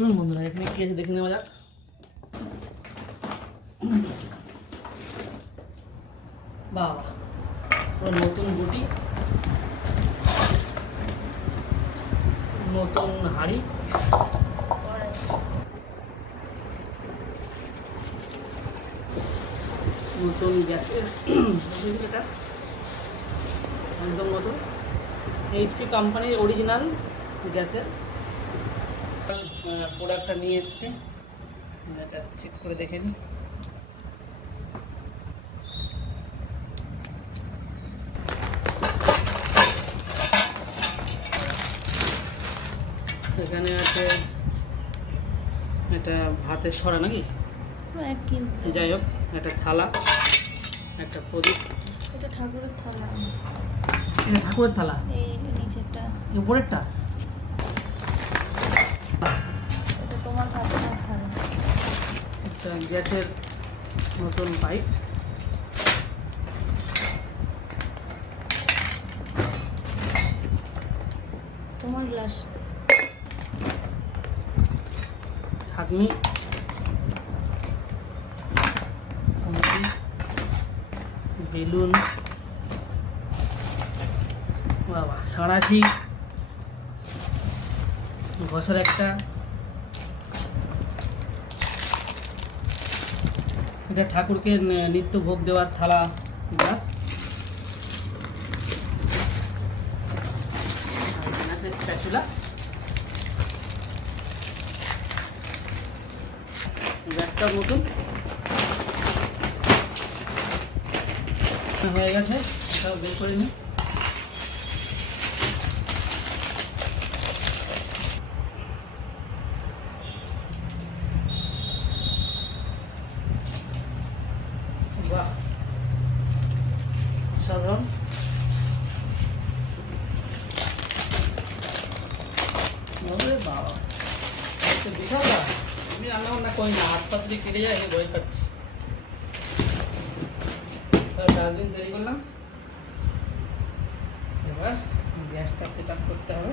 চলুন বন্ধুরা, এখানে কি আছে দেখে নেওয়া যাক। বাবা, নতুন গুটি, নতুন হাঁড়ি, নতুন গ্যাসের এটা একদম নতুন এইচপি কোম্পানির অরিজিনাল গ্যাসের প্রোডাক্টটা নিয়ে এসছে। এটা চেক করে দেখে নিই। এখানে আছে এটা ভাতের সরা নাকি, যাই হোক, একটা থালা, একটা প্রদীপ, এটা ঠাকুরের থালা, এটা ঠাকুরের থালা, এই নিচেরটা, উপরেরটা এটা তোমার ভাতের থালা, একটা গ্যাসের নতুন পাইপ, তোমার গ্লাস, ছাঁকনি, বেলুন, বাবা সাঁড়াশি, ঘষার একটা, এটা ঠাকুরকে নিত্য ভোগ দেওয়ার থালা গ্লাস, স্প্যাচুলা, ব্যাগটা নতুন হয়ে গেছে, এটাও বের করে নিই। বাহ, সাধারণ বাবা, বিশাল না, আমি রান্না বান্না করি না, হাত পাত দিয়ে কেটে যায়, আমি বই খাচ্ছি। ডাস্টবিন তৈরি করলাম, এবার গ্যাসটা সেট আপ করতে হবে।